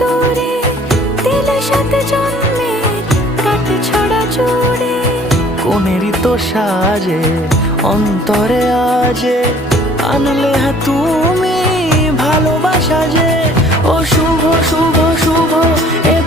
দূরে দিলে সাথে জন্মের কাট ছড়া জুড়ে। কোনেরই তো সাজে অন্তরে আজে আনলে হ্যাঁ তুমি ভালোবাসা যে। ও শুভ শুভ শুভ এ